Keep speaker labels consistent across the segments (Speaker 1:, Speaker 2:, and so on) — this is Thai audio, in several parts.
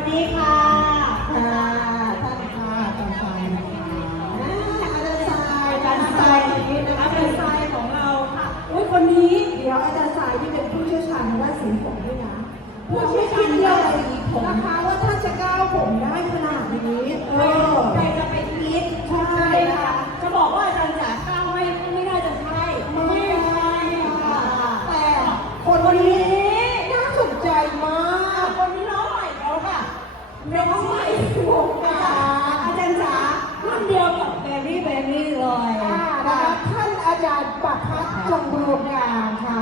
Speaker 1: ดีค่ะ
Speaker 2: ค่ะท่านค่ะอาจารย์ทรายนะคะอาจารย์ทรายนี้นะคะเป็นทรายของเราค่ะอุ้ยคนนี้เดี๋ยวอาจารย์ทรายที่เป็นผู้เชี่ยวชาญในด้านสีผมด้วยนะผู้เชี่ยวชาญด้านสีผมนะคะว่าท่านจะก้าวผมได้ขนาดนี้
Speaker 1: ใครจะไปคิด
Speaker 2: ใช่ค่ะ
Speaker 1: จะบอกว่าอาจารย์จ๋าก้าวไม่น่าจะใช่
Speaker 2: ไม่ใช่ค่ะแต่คนนี้น่าสนใจมาก
Speaker 1: คนนี้น้องใหม่แล้วค่ะ
Speaker 2: น้องใหม่วงการ
Speaker 1: อาจารย์จ๋ารุ่นเดียวกับแบรี่เลย
Speaker 2: นะคะท่านอาจารย์ประพัฒน์จงเมืองกลางค่ะ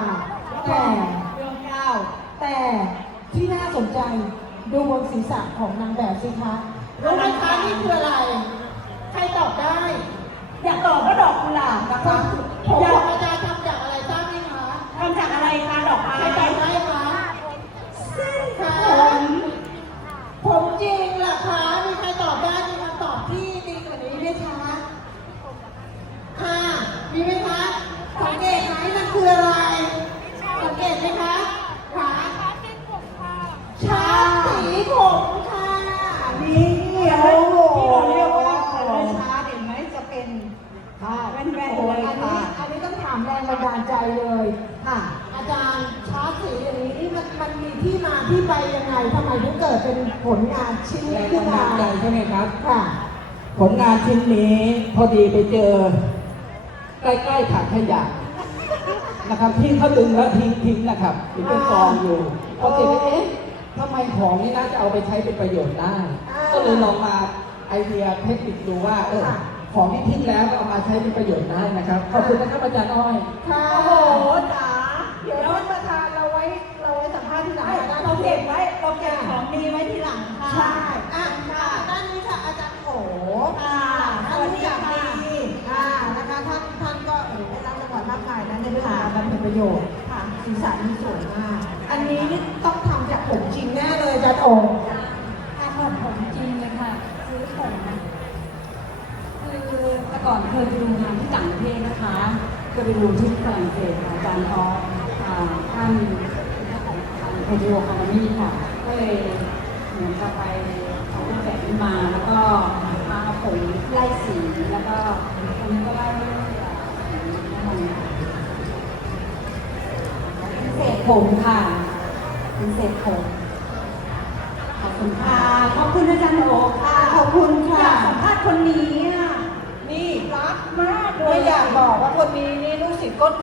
Speaker 2: แต่ที่น่าสนใจดูบนศีรษะของนางแบบสิคะรู้ไหมคะนี่คืออะไรใครตอบได้
Speaker 1: อยากตอบก็ดอกกุหลาบนะคะ
Speaker 2: ผมอาจารย์ทำจากอะไรทราบไหมคะ
Speaker 1: ทำจากอะไรคะดอกไม้
Speaker 2: ใครตอบได้คะ
Speaker 1: เส้น
Speaker 2: ผมจริงเหรอคะมีใครตอบได้มีคำตอบที่ดีกว่านี้ไหมคะมีไหมคะสังเกตไหมมันคืออะไรสังเกตไหมคะขาชาสีผมค่ะนี่โอ้โห
Speaker 1: ที่เราเรียกว่าชาเห็นไหมจะเป็นแว่นเลยค่ะ
Speaker 2: อันนี้ต้องถามแรงบันดาลใจเลยค่ะอาจารย์ชาสีอย่างนี้นี่มันมีที่มาที่ไปยังไงทำไมถึงเกิดเป็นผลงานชิ้นนี้ขึ้นมา
Speaker 3: ใช่ไหมครับ
Speaker 2: ค่ะ
Speaker 3: ผลงานชิ้นนี้พอดีไปเจอใกล้ๆถังขยะนะครับที่เขาดึงแล้วทิ้งนะครับเป็นกองอยู่พอเจอเอ๊ะทำไมของนี้น่าจะเอาไปใช้เป็นประโยชน์ได้ก็เลยลองมาไอเดียเทคนิคดูว่าของที่ทิ้งแล้วก็เอามาใช้เป็นประโยชน์ได้นะครับขอบคุณนะครับอาจารย์อ้อย
Speaker 2: ค่ะ
Speaker 1: โอ้โหจ๋า
Speaker 2: เดี๋ยวท่านประธานเราไว้สัมภาษณ์ที่หลังนะ
Speaker 1: เราเก็บของดีไว้ทีหลังค่ะ
Speaker 2: ใช่ด้านนี้ค่ะอาจารย์โขท่านรู้จักดีนะคะท่านก็ได้รับรางวัลมากมายนะในเรื่องการบำเพ็ญประโยชน์สีสันนี่สวยมากอันนี้นี่ต้องทำจากผมจริงแน่เลยอาจารย์โอ๋
Speaker 4: ผมจริงเลยค่ะซื้อผมคือแต่ก่อนเคยไปดูงานที่ต่างประเทศนะคะเคยไปดูที่ฝรั่งเศสค่ะอาจารย์เขาท่านของทางเทดิโอคานามีค่ะก็เลยเหมือนจะไปเอารูปแบบนี้มาแล้วก็มาเอาผมไล่สีแล้วก็ตอนนี้ก็ไล่เป็นเศษผมค่ะเป็นเศษผมขอบคุณค่ะ
Speaker 1: ขอบคุณอาจารย์โอค่ะ
Speaker 2: ขอบคุณค่ะ
Speaker 1: อยากสัมภาษณ์คนนี้
Speaker 2: นี่
Speaker 1: รักมากเล
Speaker 2: ไม่
Speaker 1: ย
Speaker 2: อยากบอกว่าคนนี้นี่ลูกศิษย์ก้น